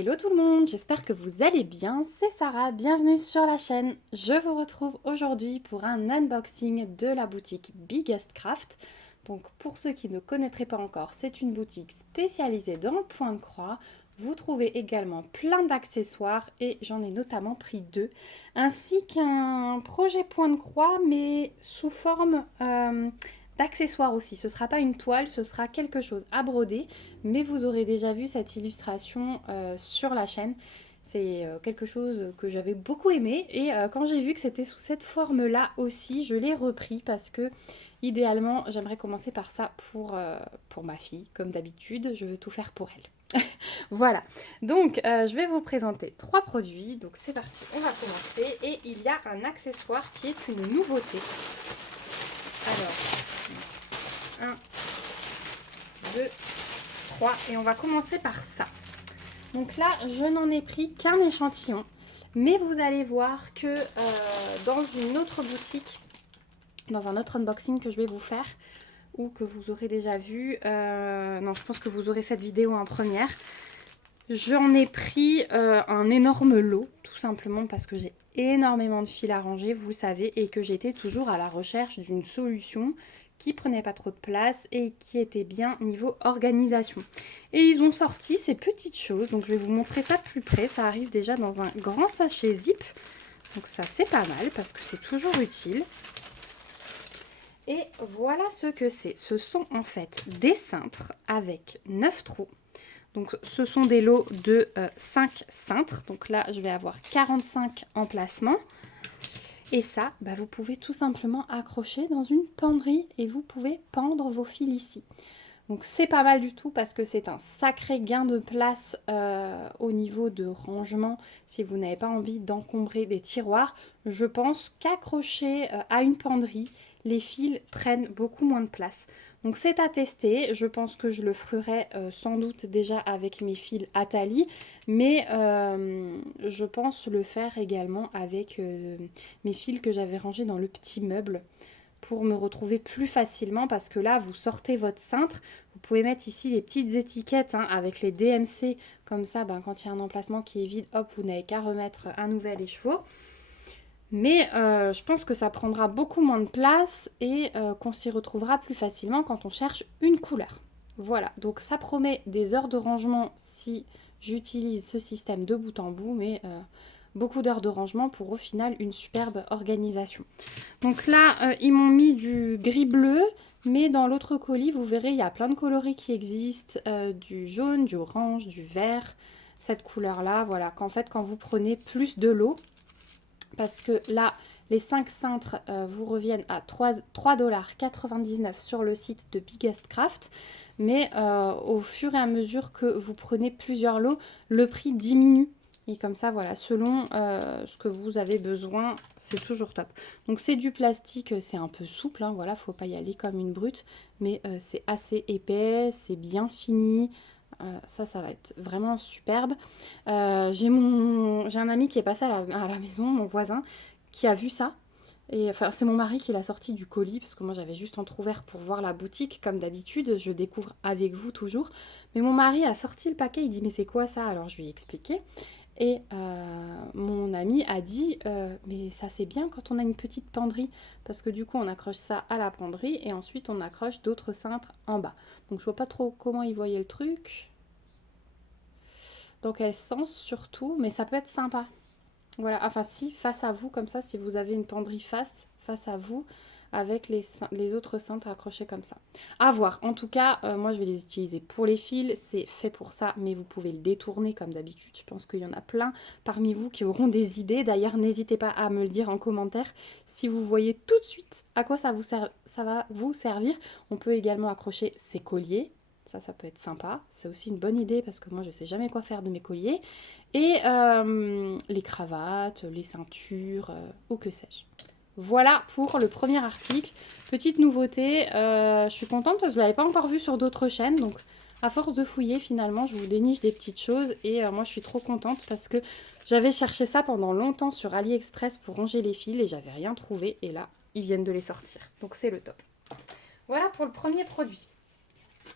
Hello tout le monde, j'espère que vous allez bien, c'est Sarah, bienvenue sur la chaîne. Je vous retrouve aujourd'hui pour un unboxing de la boutique Biggest Craft. Donc pour ceux qui ne connaîtraient pas encore, c'est une boutique spécialisée dans le point de croix. Vous trouvez également plein d'accessoires et j'en ai notamment pris deux, ainsi qu'un projet point de croix mais sous forme d'accessoires aussi. Ce ne sera pas une toile, ce sera quelque chose à broder, mais vous aurez déjà vu cette illustration sur la chaîne. C'est quelque chose que j'avais beaucoup aimé et quand j'ai vu que c'était sous cette forme-là aussi, je l'ai repris parce que idéalement, j'aimerais commencer par ça pour ma fille, comme d'habitude, je veux tout faire pour elle. Voilà, donc je vais vous présenter trois produits, donc c'est parti, on va commencer et il y a un accessoire qui est une nouveauté. Alors, 1, 2, 3 et on va commencer par ça. Donc là, je n'en ai pris qu'un échantillon, mais vous allez voir que dans une autre boutique, dans un autre unboxing que je vais vous faire, ou que vous aurez déjà vu, non, je pense que vous aurez cette vidéo en première, j'en ai pris un énorme lot, tout simplement parce que j'ai énormément de fils à ranger, vous le savez, et que j'étais toujours à la recherche d'une solution qui prenait pas trop de place et qui était bien niveau organisation. Et ils ont sorti ces petites choses, donc je vais vous montrer ça de plus près. Ça arrive déjà dans un grand sachet zip, donc ça c'est pas mal parce que c'est toujours utile. Et voilà ce que c'est. Ce sont en fait des cintres avec 9 trous. Donc ce sont des lots de 5 cintres. Donc là je vais avoir 45 emplacements. Et ça, vous pouvez tout simplement accrocher dans une penderie et vous pouvez pendre vos fils ici. Donc c'est pas mal du tout parce que c'est un sacré gain de place au niveau de rangement si vous n'avez pas envie d'encombrer des tiroirs. Je pense qu'accrocher à une penderie, les fils prennent beaucoup moins de place. Donc c'est à tester, je pense que je le ferai sans doute déjà avec mes fils Atali, mais je pense le faire également avec mes fils que j'avais rangés dans le petit meuble pour me retrouver plus facilement parce que là vous sortez votre cintre, vous pouvez mettre ici les petites étiquettes avec les DMC comme ça quand il y a un emplacement qui est vide, hop, vous n'avez qu'à remettre un nouvel écheveau. Mais je pense que ça prendra beaucoup moins de place et qu'on s'y retrouvera plus facilement quand on cherche une couleur. Voilà, donc ça promet des heures de rangement si j'utilise ce système de bout en bout, mais beaucoup d'heures de rangement pour au final une superbe organisation. Donc là, ils m'ont mis du gris-bleu, mais dans l'autre colis, vous verrez, il y a plein de coloris qui existent, du jaune, du orange, du vert, cette couleur-là, voilà, qu'en fait, quand vous prenez plus de lot, parce que là, les 5 cintres vous reviennent à 3,99$ sur le site de Biggest Craft. Mais au fur et à mesure que vous prenez plusieurs lots, le prix diminue. Et comme ça, voilà, selon ce que vous avez besoin, c'est toujours top. Donc c'est du plastique, c'est un peu souple, voilà, faut pas y aller comme une brute. Mais c'est assez épais, c'est bien fini. Ça va être vraiment superbe. J'ai un ami qui est passé à la maison, mon voisin, qui a vu ça. Et enfin, c'est mon mari qui l'a sorti du colis, parce que moi j'avais juste entrouvert pour voir la boutique, comme d'habitude, je découvre avec vous toujours. Mais mon mari a sorti le paquet, il dit mais c'est quoi ça? Alors je lui ai expliqué. Et mon ami a dit mais ça c'est bien quand on a une petite penderie, parce que du coup on accroche ça à la penderie et ensuite on accroche d'autres cintres en bas. Donc je vois pas trop comment il voyait le truc. Dans quel sens surtout, mais ça peut être sympa. Voilà, enfin si, face à vous, comme ça, si vous avez une penderie face à vous, avec les autres cintres accrochés comme ça. À voir, en tout cas, moi je vais les utiliser pour les fils, c'est fait pour ça, mais vous pouvez le détourner comme d'habitude. Je pense qu'il y en a plein parmi vous qui auront des idées. D'ailleurs, n'hésitez pas à me le dire en commentaire si vous voyez tout de suite à quoi ça va vous servir. On peut également accrocher ces colliers. Ça peut être sympa. C'est aussi une bonne idée parce que moi, je ne sais jamais quoi faire de mes colliers. Et les cravates, les ceintures, ou que sais-je. Voilà pour le premier article. Petite nouveauté, je suis contente parce que je ne l'avais pas encore vu sur d'autres chaînes. Donc, à force de fouiller, finalement, je vous déniche des petites choses. Et moi, je suis trop contente parce que j'avais cherché ça pendant longtemps sur AliExpress pour ranger les fils et j'avais rien trouvé. Et là, ils viennent de les sortir. Donc, c'est le top. Voilà pour le premier produit.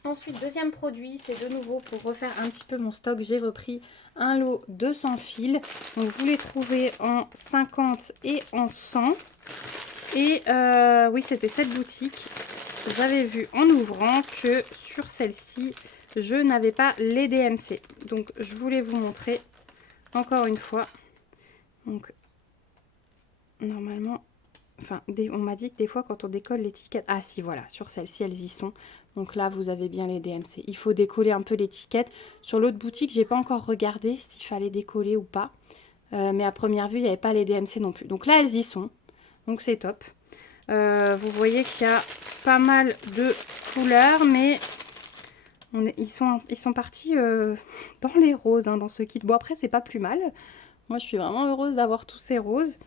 Ensuite, deuxième produit, c'est de nouveau pour refaire un petit peu mon stock. J'ai repris un lot de 100 fils. Donc, vous les trouvez en 50 et en 100. Et oui, c'était cette boutique. J'avais vu en ouvrant que sur celle-ci, je n'avais pas les DMC. Donc, je voulais vous montrer encore une fois. Donc, normalement, enfin, on m'a dit que des fois, quand on décolle l'étiquette... Ah si, voilà, sur celle-ci, elles y sont. Donc là, vous avez bien les DMC. Il faut décoller un peu l'étiquette. Sur l'autre boutique, j'ai pas encore regardé s'il fallait décoller ou pas. Mais à première vue, il n'y avait pas les DMC non plus. Donc là, elles y sont. Donc c'est top. Vous voyez qu'il y a pas mal de couleurs, mais ils sont partis dans les roses, hein, dans ce kit. Bon, après, c'est pas plus mal. Moi, je suis vraiment heureuse d'avoir tous ces roses.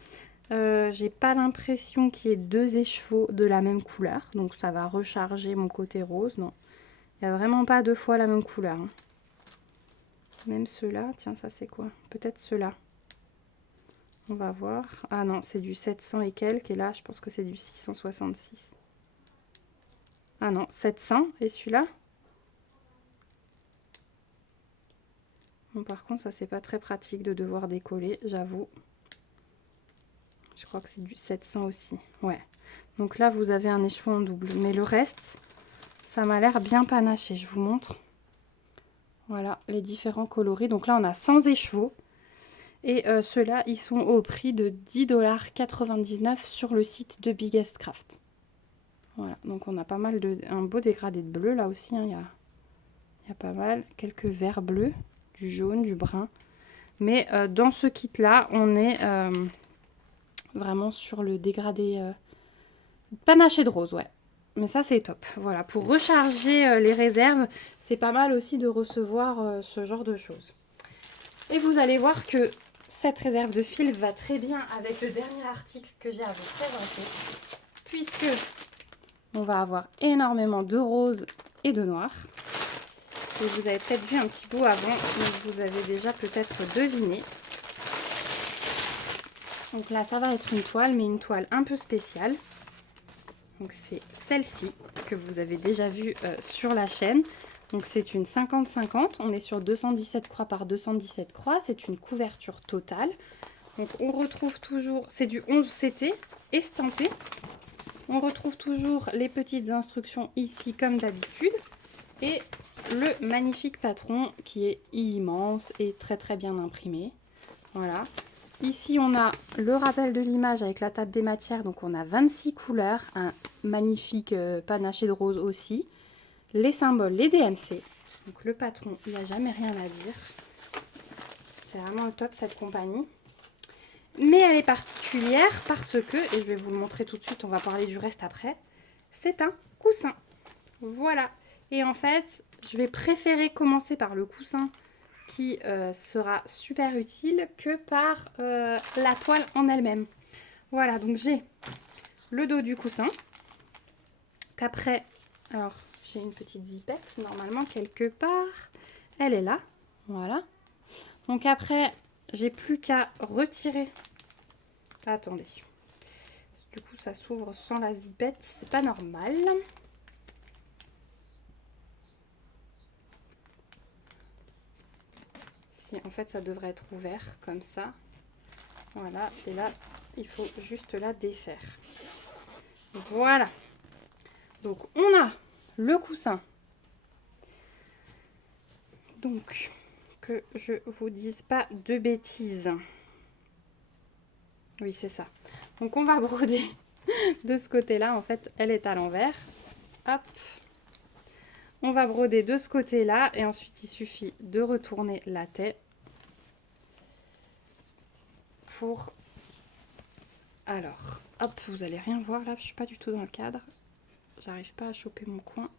J'ai pas l'impression qu'il y ait deux écheveaux de la même couleur. Donc, ça va recharger mon côté rose. Non, il n'y a vraiment pas deux fois la même couleur. Hein. Même ceux-là. Tiens, ça, c'est quoi? Peut-être ceux-là. On va voir. Ah non, c'est du 700 et quelques. Et là, je pense que c'est du 666. Ah non, 700. Et celui-là? Bon, par contre, ça, c'est pas très pratique de devoir décoller, j'avoue. Je crois que c'est du 700 aussi. Ouais. Donc là, vous avez un écheveau en double. Mais le reste, ça m'a l'air bien panaché. Je vous montre. Voilà, les différents coloris. Donc là, on a 100 écheveaux. Et ceux-là, ils sont au prix de 10,99 $ sur le site de Biggest Craft. Voilà, donc on a pas mal de... Un beau dégradé de bleu là aussi, hein, il y a pas mal. Quelques verts bleus, du jaune, du brun. Mais dans ce kit-là, on est vraiment sur le dégradé panaché de rose, ouais. Mais ça, c'est top. Voilà, pour recharger les réserves, c'est pas mal aussi de recevoir ce genre de choses. Et vous allez voir que cette réserve de fil va très bien avec le dernier article que j'ai à vous présenter. Puisque on va avoir énormément de rose et de noir. Et vous avez peut-être vu un petit bout avant, donc vous avez déjà peut-être deviné. Donc là, ça va être une toile, mais une toile un peu spéciale. Donc c'est celle-ci que vous avez déjà vue sur la chaîne. Donc c'est une 50-50, on est sur 217 croix par 217 croix, c'est une couverture totale. Donc on retrouve toujours, c'est du 11 CT estampé. On retrouve toujours les petites instructions ici comme d'habitude. Et le magnifique patron qui est immense et très très bien imprimé. Voilà. Ici on a le rappel de l'image avec la table des matières. Donc on a 26 couleurs, un magnifique panaché de rose aussi. Les symboles, les DMC. Donc le patron, il n'y a jamais rien à dire. C'est vraiment le top cette compagnie. Mais elle est particulière parce que, et je vais vous le montrer tout de suite, on va parler du reste après, c'est un coussin. Voilà. Et en fait, je vais préférer commencer par le coussin qui sera super utile que par la toile en elle-même. Voilà, donc j'ai le dos du coussin. Qu'après, alors j'ai une petite zipette normalement quelque part. Elle est là. Voilà. Donc après, j'ai plus qu'à retirer. Attendez. Du coup, ça s'ouvre sans la zipette. C'est pas normal. Si, en fait, ça devrait être ouvert comme ça. Voilà. Et là, il faut juste la défaire. Voilà. Donc, on a le coussin. Donc, que je vous dise pas de bêtises. Oui, c'est ça. Donc, on va broder de ce côté-là. En fait, elle est à l'envers. Hop. On va broder de ce côté-là. Et ensuite, il suffit de retourner la tête pour... Alors, hop, vous allez rien voir là. Je suis pas du tout dans le cadre. J'arrive pas à choper mon coin.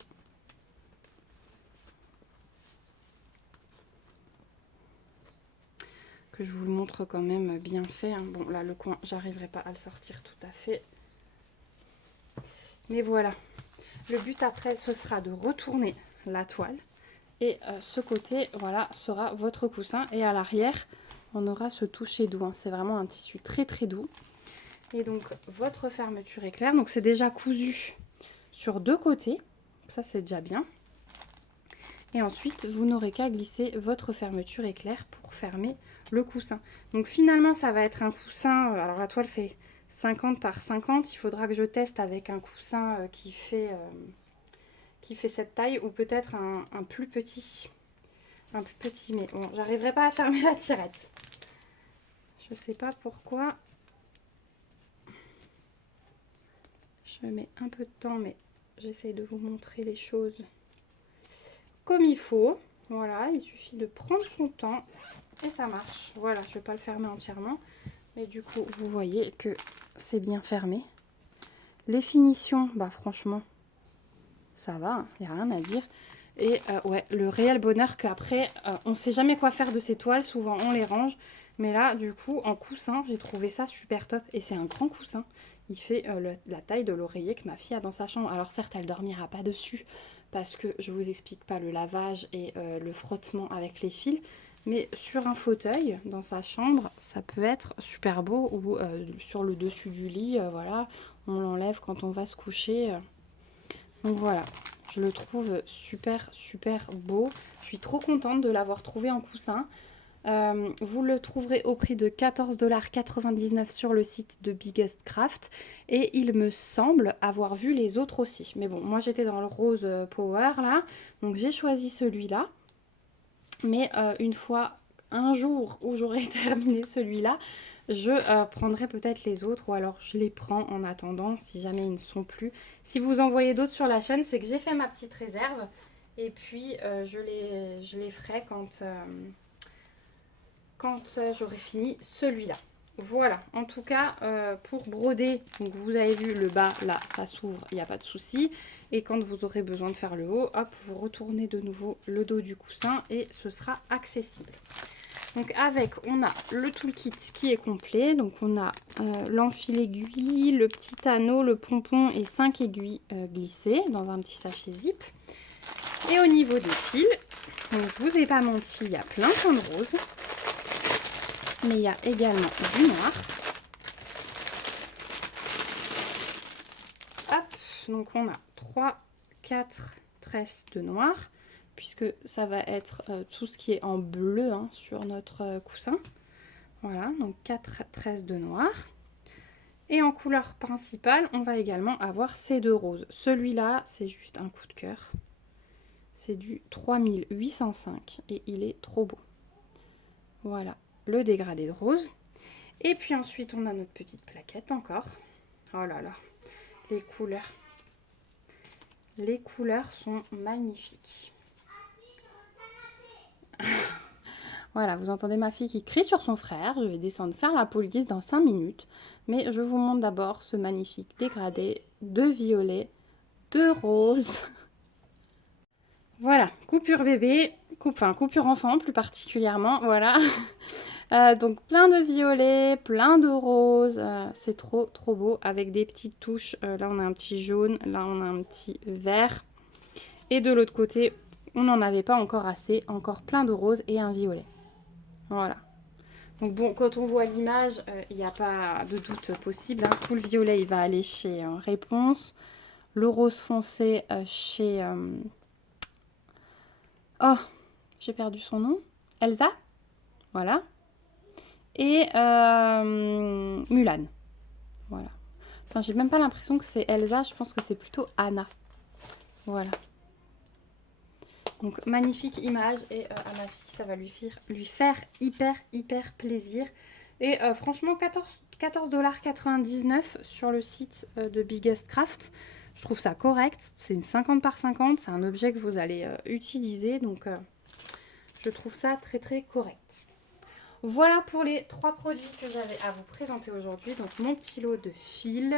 Que je vous le montre quand même bien fait. Hein. Bon, là, le coin, j'arriverai pas à le sortir tout à fait. Mais voilà. Le but après, ce sera de retourner la toile. Et ce côté, voilà, sera votre coussin. Et à l'arrière, on aura ce toucher doux. Hein. C'est vraiment un tissu très très doux. Et donc, votre fermeture est claire. Donc, c'est déjà cousu sur deux côtés. Ça, c'est déjà bien. Et ensuite, vous n'aurez qu'à glisser votre fermeture éclair pour fermer le coussin. Donc finalement, ça va être un coussin, alors la toile fait 50 par 50. Il faudra que je teste avec un coussin qui fait cette taille ou peut-être un plus petit. Un plus petit, mais bon, j'arriverai pas à fermer la tirette. Je sais pas pourquoi. Je mets un peu de temps, mais j'essaie de vous montrer les choses comme il faut. Voilà, il suffit de prendre son temps et ça marche. Voilà, je ne vais pas le fermer entièrement, mais du coup, vous voyez que c'est bien fermé. Les finitions, bah franchement, ça va, il n'y a rien à dire. Et ouais, le réel bonheur qu'après, on ne sait jamais quoi faire de ces toiles, souvent on les range. Mais là, du coup, en coussin, j'ai trouvé ça super top. Et c'est un grand coussin. Il fait la taille de l'oreiller que ma fille a dans sa chambre. Alors certes, elle dormira pas dessus, parce que je vous explique pas le lavage et le frottement avec les fils. Mais sur un fauteuil, dans sa chambre, ça peut être super beau. Ou sur le dessus du lit, voilà, on l'enlève quand on va se coucher. Donc voilà. Je le trouve super, super beau. Je suis trop contente de l'avoir trouvé en coussin. Vous le trouverez au prix de 14,99 $ sur le site de Biggest Craft. Et il me semble avoir vu les autres aussi. Mais bon, moi j'étais dans le rose power là. Donc j'ai choisi celui-là. Mais une fois, un jour où j'aurai terminé celui-là, je prendrai peut-être les autres ou alors je les prends en attendant si jamais ils ne sont plus. Si vous en voyez d'autres sur la chaîne, c'est que j'ai fait ma petite réserve et puis je les ferai quand j'aurai fini celui-là. Voilà, en tout cas pour broder, donc vous avez vu le bas là, ça s'ouvre, il n'y a pas de souci. Et quand vous aurez besoin de faire le haut, hop, vous retournez de nouveau le dos du coussin et ce sera accessible. Donc avec, on a le toolkit qui est complet. Donc on a l'enfil aiguille, le petit anneau, le pompon et 5 aiguilles glissées dans un petit sachet zip. Et au niveau des fils, donc je vous ai pas menti, il y a plein de rose. Mais il y a également du noir. Hop, donc on a 3, 4 tresses de noir. Puisque ça va être tout ce qui est en bleu hein, sur notre coussin. Voilà, donc 4 tresses de noir. Et en couleur principale, on va également avoir ces deux roses. Celui-là, c'est juste un coup de cœur. C'est du 3805 et il est trop beau. Voilà, le dégradé de rose. Et puis ensuite, on a notre petite plaquette encore. Oh là là, les couleurs. Les couleurs sont magnifiques. Voilà, vous entendez ma fille qui crie sur son frère. Je vais descendre faire la police dans 5 minutes. Mais je vous montre d'abord ce magnifique dégradé de violet, de rose. Voilà, coupure bébé, coupure enfant plus particulièrement, voilà. Donc plein de violet, plein de rose, c'est trop trop beau avec des petites touches. Là on a un petit jaune, là on a un petit vert. Et de l'autre côté, on n'en avait pas encore assez, encore plein de rose et un violet. Voilà. Donc bon, quand on voit l'image, il n'y a pas de doute possible. Hein. Tout le violet, il va aller chez Réponse. Le rose foncé chez... Oh, j'ai perdu son nom. Elsa. Voilà. Et Mulan. Voilà. Enfin, j'ai même pas l'impression que c'est Elsa. Je pense que c'est plutôt Anna. Voilà. Donc magnifique image et à ma fille ça va lui faire hyper plaisir. Et franchement 14,99 $ sur le site de Biggest Craft. Je trouve ça correct. C'est une 50 par 50. C'est un objet que vous allez utiliser. Donc je trouve ça très correct. Voilà pour les 3 produits que j'avais à vous présenter aujourd'hui. Donc mon petit lot de fils,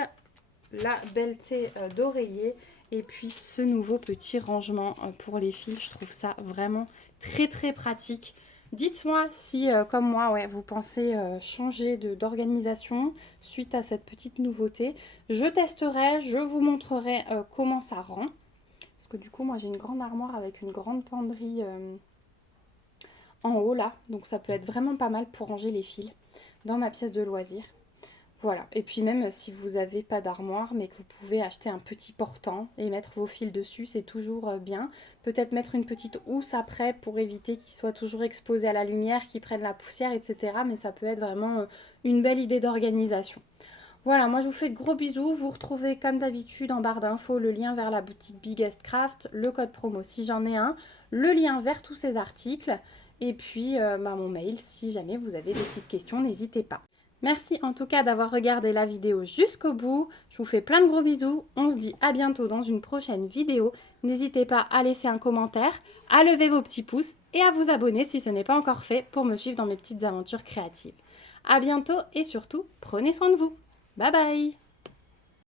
la belleté d'oreiller. Et puis ce nouveau petit rangement pour les fils, je trouve ça vraiment très pratique. Dites-moi si, comme moi, ouais, vous pensez changer d'organisation suite à cette petite nouveauté. Je testerai, je vous montrerai comment ça rend. Parce que du coup, moi j'ai une grande armoire avec une grande penderie en haut là. Donc ça peut être vraiment pas mal pour ranger les fils dans ma pièce de loisirs. Voilà, et puis même si vous n'avez pas d'armoire, mais que vous pouvez acheter un petit portant et mettre vos fils dessus, c'est toujours bien. Peut-être mettre une petite housse après pour éviter qu'ils soient toujours exposés à la lumière, qu'ils prennent la poussière, etc. Mais ça peut être vraiment une belle idée d'organisation. Voilà, moi je vous fais de gros bisous. Vous retrouvez comme d'habitude en barre d'infos le lien vers la boutique Biggest Craft, le code promo si j'en ai un, le lien vers tous ces articles, et puis mon mail si jamais vous avez des petites questions, n'hésitez pas. Merci en tout cas d'avoir regardé la vidéo jusqu'au bout. Je vous fais plein de gros bisous. On se dit à bientôt dans une prochaine vidéo. N'hésitez pas à laisser un commentaire, à lever vos petits pouces et à vous abonner si ce n'est pas encore fait pour me suivre dans mes petites aventures créatives. À bientôt et surtout, prenez soin de vous. Bye bye!